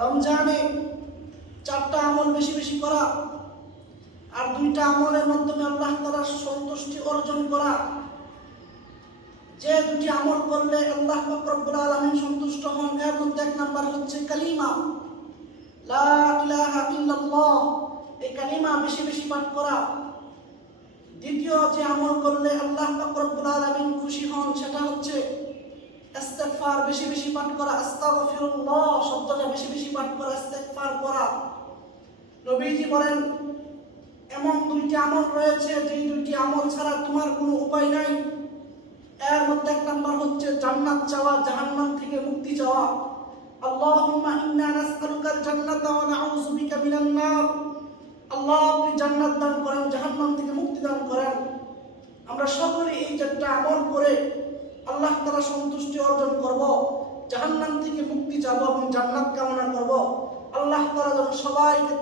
রমজানে 4টা আমল বেশি বেশি করা, আর 2টা আমলের মাধ্যমে আল্লাহ তাআলার সন্তুষ্টি অর্জন করা। যে 2টি আমল করলে আল্লাহ পাক রব্বুল আলামিন সন্তুষ্ট হন, এর মধ্যে 1 নাম্বার হচ্ছে কালিমা লা ইলাহা ইল্লাল্লাহ। এই কালিমা বেশি বেশি পাঠ করা। দ্বিতীয় যে আমল করলে আল্লাহ পাক রব্বুল আলামিন খুশি হন, সেটা হচ্ছে ইস্তিগফার বেশি বেশি পাঠ করা। আস্তাগফিরুল্লাহ শব্দটা বেশি বেশি পাঠ করা, ইস্তিগফার করা। নবীজি বলেন, এমন 2টি আমল রয়েছে যে 2টি আমল ছাড়া তোমার কোনো উপায় নাই। এর মধ্যে 1 নাম্বার হচ্ছে জান্নাত চাওয়া, জাহান্নাম থেকে মুক্তি চাওয়া। আল্লাহুম্মা ইন্না নাসআলুকাল জান্নাতা ওয়া নাউযু বিকা মিনান নার। আল্লাহ আপনি জান্নাত দান করেন, জাহান্নাম থেকে মুক্তি দান করেন। আমরা সকলে এই 4টা আমল করে আল্লাহ তাআলা সন্তুষ্টি অর্জন করব, জাহান্নাম থেকে মুক্তি চাইব এবং জান্নাত কামনা করব। আল্লাহ তাআলা যেন সবাইকে